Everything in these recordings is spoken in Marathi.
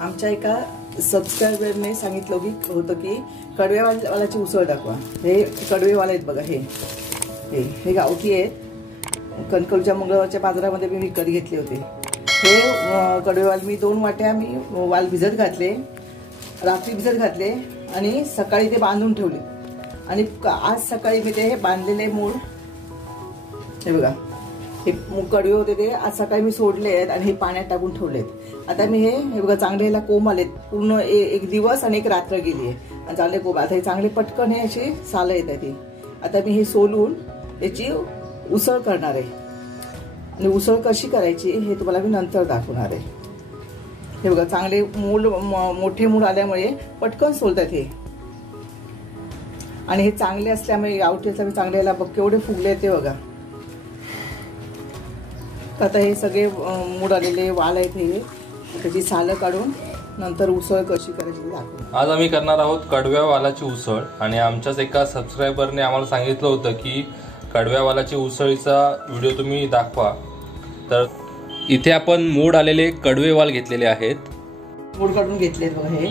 आमच्या एका सबस्क्रायबरने सांगितलं होतं की कडवेवालाची उसळ दाखवा। हे कडवेवाला आहेत बघा, हे गावठी आहेत। कणकवलीच्या मंगळवारच्या बाजारामध्ये मी विकत घेतले होते। हे कडवेवाल मी 2 वाट्या वाल भिजत घातले, रात्री भिजत घातले आणि सकाळी ते बांधून ठेवले। आणि आज सकाळी मी ते बांधलेले मूळ, हे बघा, हे कडवे होते ते आज सकाळी मी सोडले आहेत आणि हे पाण्यात टाकून ठेवलेत। आता मी हे बघा चांगले ह्याला कोंब आलेत, पूर्ण एक दिवस आणि एक रात्र गेली आहे आणि चांगले कोंब। आता हे चांगले पटकन हे अशी सालं येत आहे। आता मी हे सोलून याची उसळ करणार आहे आणि उसळ कशी करायची हे तुम्हाला मी नंतर दाखवणार आहे। हे बघा चांगले मोठे मूळ आल्यामुळे पटकन सोलतात हे, आणि हे चांगले असल्यामुळे गावठीचा चांगले याला बघ केवढे फुगले ते बघा। आता हे सगळे मूड आलेले वाल आहेत, हे त्याची सालं काढून नंतर उसळ कशी करायची दाखवू। आज आम्ही करणार आहोत कडव्या वालाची उसळ। आणि आमच्याच एका सबस्क्रायबरने आम्हाला सांगितलं होतं की कडव्या वालाची उसळीचा व्हिडिओ तुम्ही दाखवा। तर इथे आपण मूड आलेले कडवे वाल घेतलेले आहेत, मूड काढून घेतलेत बघा हे,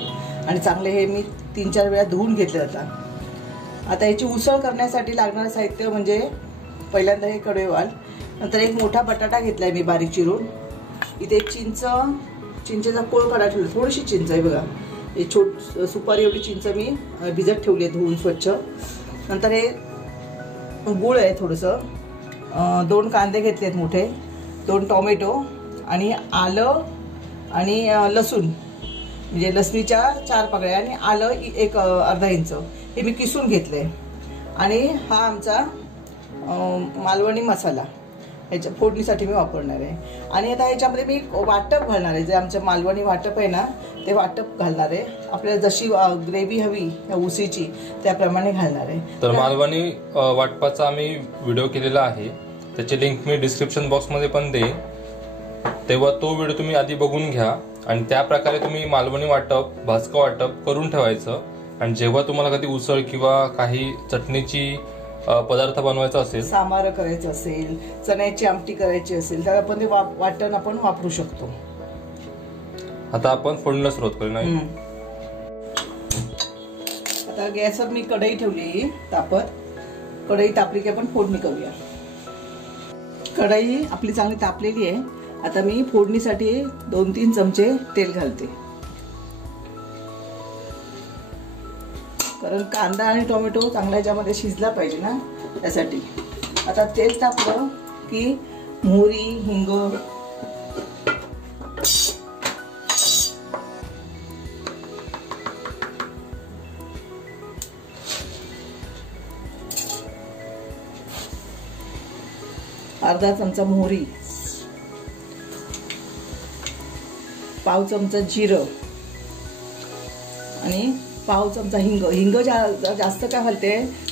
आणि चांगले हे मी 3-4 वेळा धुवून घेतले। आता याची उसळ करण्यासाठी लागणारं साहित्य म्हणजे पहिल्यांदा हे कडवे वाल, नंतर एक मोठा बटाटा घेतलाय मी बारीक चिरून। इथे चिंचेचा कोळ काढा ठेवला, थोडीशी चिंच आहे बघा, हे सुपारी एवढी चिंच मी भिजत ठेवली धुवून स्वच्छ। नंतर हे गूळ आहे थोडंसं, 2 कांदे घेतलेत मोठे, 2 टोमॅटो आणि आलं आणि लसूण, म्हणजे लसणीच्या 4 पाकळ्या आणि आलं एक अर्धा इंच हे मी किसून घेतलंय। आणि हा आमचा मालवणी मसाला ह्याच्या फोडणीसाठी मी वापरणार आहे। आणि आता ह्याच्यामध्ये मी वाटप घालणार आहे, जे आमचं मालवणी वाटप आहे ना ते वाटप घालणार आहे। आपल्याला जशी ग्रेव्ही हवी या उसीची त्याप्रमाणे घालणार आहे। तर मालवणी वाटपाचा आम्ही व्हिडिओ केलेला आहे, त्याची लिंक मी डिस्क्रिप्शन बॉक्समध्ये पण देईन, तेव्हा तो व्हिडिओ तुम्ही आधी बघून घ्या आणि त्या प्रकारे तुम्ही मालवणी वाटप, भाजका वाटप करून ठेवायचं। आणि जेव्हा तुम्हाला कधी उसळ किंवा काही चटणीची पदार्थ बनवायचा असेल, सांबार करायचं असेल, चण्याची आमटी करायची असेल, तर आपण ते वाटण आपण वापरू शकतो। आता आपण फोडणीला सुरुवात करूया। आता गॅसवर मी कढई ठेवली तापत, कढई तापली की आपण फोडणी करूया। कढई आपली चांगली तापलेली आहे। आता मी फोडणीसाठी 2-3 चमचे तेल घालते, कारण कांदा आणि टोमॅटो चांगला याच्यामध्ये शिजला पाहिजे ना त्यासाठी। आता तेल तापलं की मोहरी, हिंग, अर्धा चमचा मोहरी, पाव चमचा जिरं आणि पाव चमचा हिंग जास्त काय घालते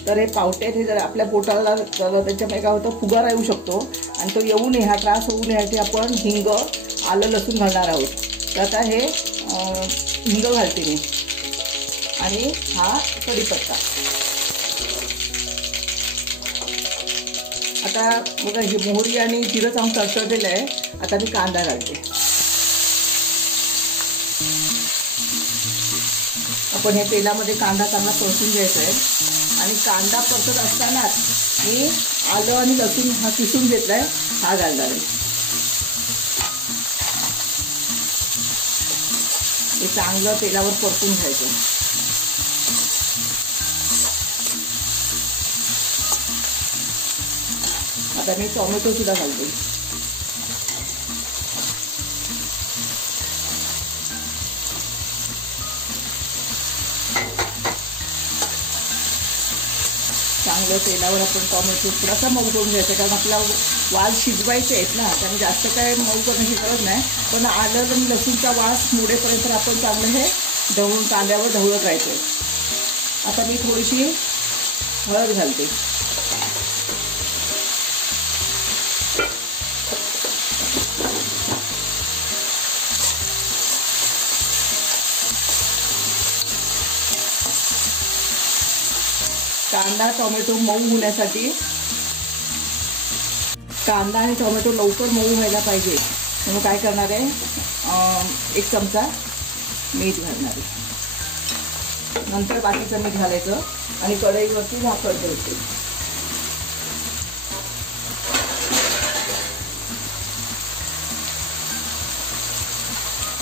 तर हे पावटे हे जर आपल्या पोटाला त्याच्यामुळे काय होतं फुगार येऊ शकतो आणि तो येऊ नये, हा त्रास होऊ नये यासाठी आपण हिंग, आलं, लसूण घालणार आहोत। तर आता हे हिंग घालते मी आणि हा कढीपत्ता। आता बघा ही मोहरी आणि जिरं चांगलं तडतडलेलं आहे। आता मी कांदा घालते। आपण हे तेलामध्ये कांदा चांगला परतून घ्यायचा आहे आणि कांदा परतत असतानाच मी आलं आणि लसूण हा किसून घेतलाय हा घालणार आहे। हे चांगलं तेलावर परतून घ्यायचं। आता मी टोमॅटो सुद्धा घालते। चांगलं तेलावर आपण टोमॅटो थोडासा मऊ करून घ्यायचा, कारण आपल्याला वाल शिजवायचे आहेत ना, त्यामुळे जास्त काय मऊ करण्याची गरज नाही। पण आलं आणि लसूणचा वास मुडेपर्यंत आपण चांगलं हे ढवळून कांद्यावर ढवळत राहायचं। आता मी थोडीशी हळद घालते। कांदा टोमॅटो मऊ होण्यासाठी, कांदा आणि टोमॅटो लवकर मऊ व्हायला पाहिजे म्हणून काय करणार आहे, 1 चमचा मीठ घालणार आहे. नंतर बाकीचं मीठ घालायचं आणि कढईवरती झाकण ठेवते.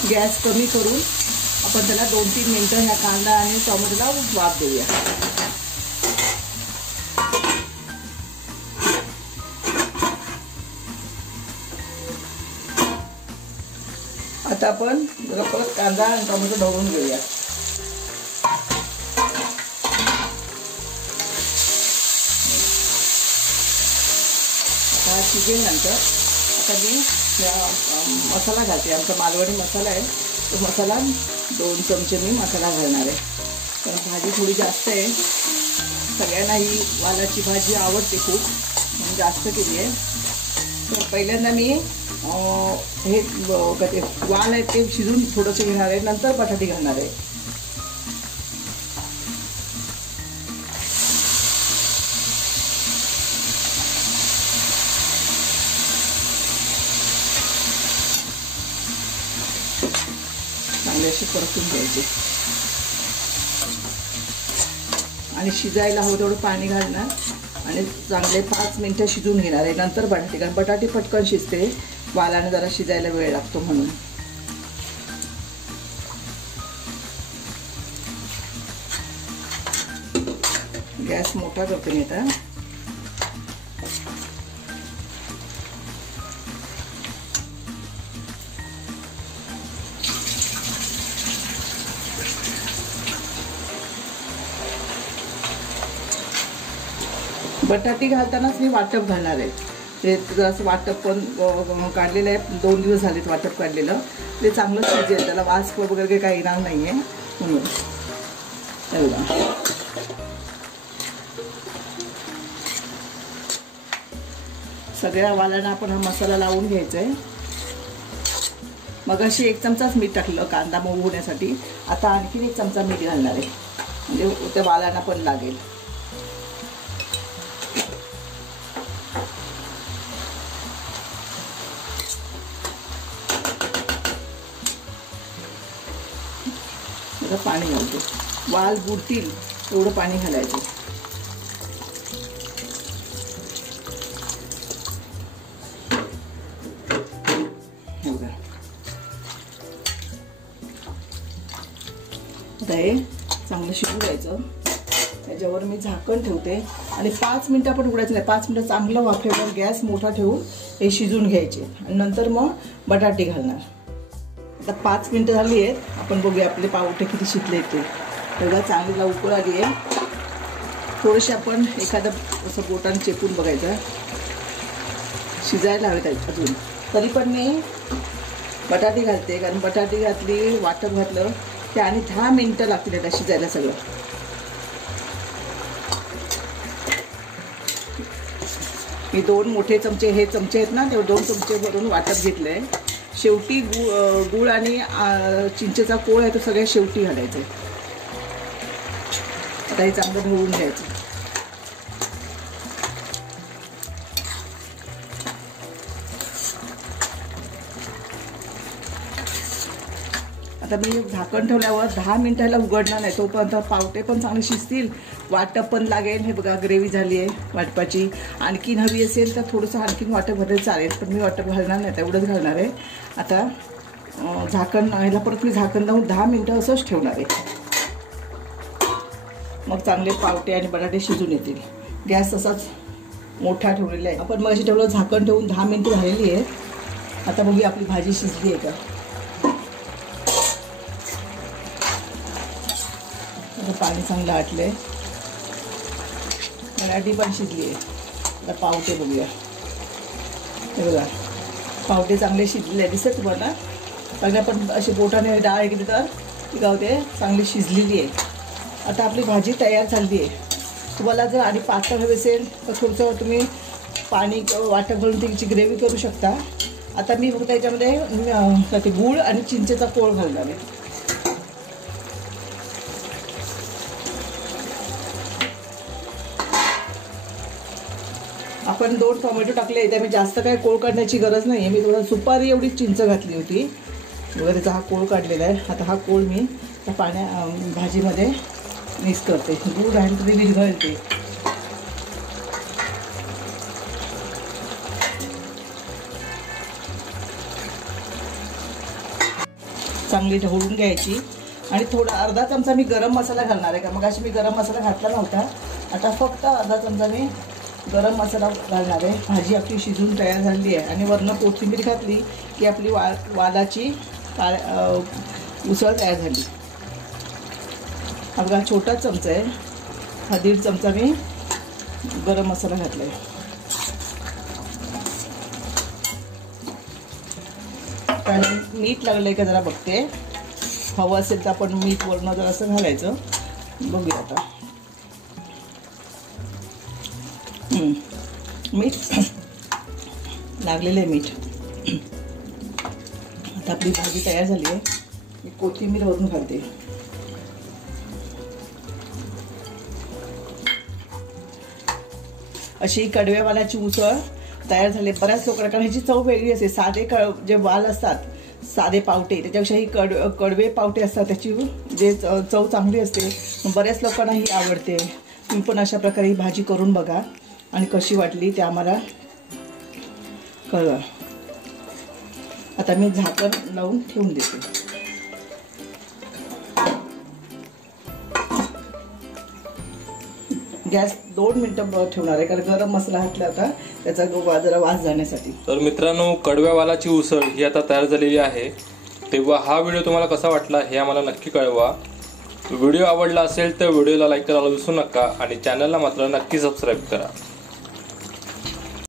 गॅस कमी करून आपण त्याला 2-3 मिनिटं ह्या कांदा आणि टोमॅटोला वाफ देऊया. आता आपण जरा परत कांदा आणि टोमॅटो ढवळून घेऊया. आता शिजेल नंतर आता मी मसाला घालते. आमचा मालवणी मसाला आहे तो मसाला 2 चमचे मी मसाला घालणार आहे. कारण भाजी थोडी जास्त आहे. सगळ्यांना ही वालाची भाजी आवडते खूप म्हणून जास्त केली आहे. तर पहिल्यांदा मी हे वाल आहे ते शिजून थोडंसं घेणार आहे. नंतर बटाटे घालणार आहे. चांगले असे परतून घ्यायचे आणि शिजायला हवं तेवढं पाणी घालणार आणि चांगले 5 मिनिटं शिजून घेणार आहे. नंतर बटाटे, कारण बटाटे पटकन शिजते, वालाने जरा शिजायला वेळ लागतो म्हणून. गॅस मोठा करते मी आता. बटाटे घालतानाच मी वाटप घालणार आहे. ते जसं वाटप पण काढलेलं आहे, 2 दिवस झालेत वाटप काढलेलं. ते चांगलं शिजेल, त्याला वास वगैरे काही येणार नाही आहे म्हणून. सगळ्या वालांना आपण हा मसाला लावून घ्यायचा आहे. मग अशी 1 चमचाच मीठ टाकलं कांदा मऊ होण्यासाठी. आता आणखीन 1 चमचा मीठ घालणार आहे म्हणजे त्या वालांना पण लागेल. पाणी घालतो, वाल बुडतील एवढं पाणी घालायचं. आता हे चांगलं शिजू द्यायचं. त्याच्यावर मी झाकण ठेवते आणि 5 मिनिटं पण उघडायचं नाही. 5 मिनिटं चांगलं वाफेवर गॅस मोठा ठेवून हे शिजून घ्यायचे आणि नंतर मग बटाटे घालणार. आता 5 मिनिटं झाली आहेत. आपण बघूया आपले पावटे किती शिजले ते. तेवढा चांगली उकळ आली आहे. थोडेसे आपण एखादं असं बोटाने चेपून बघायचं, शिजायला हवेत अजून. तरी पण मी बटाटे घालते, कारण बटाटे घातली, वाटप घातलं ते आणि 10 मिनिटं लागतील त्याला शिजायला सगळं. मी 2 मोठे चमचे, हे चमचे आहेत ना, ते 2 चमचे भरून वाटप घेतलंय. शेवटी गुळ आणि चिंचेचा कोळ आहे तो सगळ्या शेवटी घालायचा. आता हे चांगलं ढवळून घ्यायचं. आता मी झाकण ठेवल्यावर 10 मिनिटाला उघडणार नाही. तोपर्यंत पावटे पण चांगले शिजतील, वाटप पण लागेल. हे बघा ग्रेव्ही झाली आहे वाटपाची. आणखीन हवी असेल तर थोडंसं आणखीन वाटप घालायला चालेल, पण मी वाटप घालणार नाही, तेवढंच घालणार आहे. आता झाकण ह्याला परत मी झाकण लावून 10 मिनिटं असंच ठेवणार आहे. मग चांगले पावटे आणि बटाटे शिजून येतील. गॅस तसाच मोठा ठेवलेला आहे. आपण मग अशी ठेवलं झाकण ठेवून 10 मिनिटं झालेली आहे. आता बघूया आपली भाजी शिजली आहे का. पाणी चांगलं आटलंय, बटाटी पण शिजली आहे. आता पावटे बघूया. हे बघा पावटे चांगले शिजलेले दिसत तुम्हाला. चांगले आपण अशी बोटाने डाळ केली तर ती गावते चांगली शिजलेली आहे. आता आपली भाजी तयार झाली आहे. तुम्हाला जर आणि पातळ हवी असेल तर थोडंसं तुम्ही पाणी वाटप घालून त्याची ग्रेव्ही करू शकता. आता मी फक्त याच्यामध्ये गूळ आणि चिंचेचा कोळ घालणार आहे. आपण 2 टोमॅटो टाकले, त्यामुळे जास्त काही कोळ काढण्याची गरज नाही आहे. मी थोडं सुपारी एवढी चिंच घातली होती वगैरेचा हा कोळ काढलेला आहे. आता हा कोळ मी त्या भाजीमध्ये मिक्स करते. दूध आणि तरी विरघळते. चांगली ढवळून घ्यायची आणि थोडा अर्धा चमचा मी गरम मसाला घालणार आहे. का मग अशी मी गरम मसाला घातला नव्हता. आता फक्त अर्धा चमचा मी गरम मसाला घालणार आहे. भाजी आपली शिजून तयार झाली आहे आणि वरनं कोथिंबीर घातली की आपली वालाची उसळ तयार झाली. हा बघा छोटा चमचा आहे. हा 1.5 चमचा मी गरम मसाला घातला आहे. आणि मीठ लागलंय का जरा बघते. हवं असेल तर आपण मीठ वरनं जरा असं घालायचं. बघूया आता. मीठ लागलेलं आहे मीठ. आता आपली भाजी तयार झाली आहे. मी कोथिंबीर वरून घालते. अशी कडव्या वालाची उसळ तयार झाली. बऱ्याच लोकांना, कारण ह्याची चव वेगळी असते. साधे जे वाल असतात, साधे पावटे, त्याच्यापेक्षा ही कडवे पावटे असतात, त्याची जे चव चांगली असते. बऱ्याच लोकांना ही आवडते. तुम्ही पण अशा प्रकारे ही भाजी करून बघा आणि कशी वाटली ते आम्हाला कळवा. आता मी झाकण लावून ठेवून देते. गॅस 2 मिनिटं ठेवणार आहे, कारण गरम मसाला घातला होता त्याचा जरा वास जाण्यासाठी. तर मित्रांनो, कडव्या वालाची उसळ ही आता तयार झालेली आहे. तेव्हा हा व्हिडिओ तुम्हाला कसा वाटला हे आम्हाला नक्की कळवा. व्हिडिओ आवडला असेल तर व्हिडिओला लाईक करायला विसरू नका आणि चॅनलला मात्र नक्की सबस्क्राईब करा.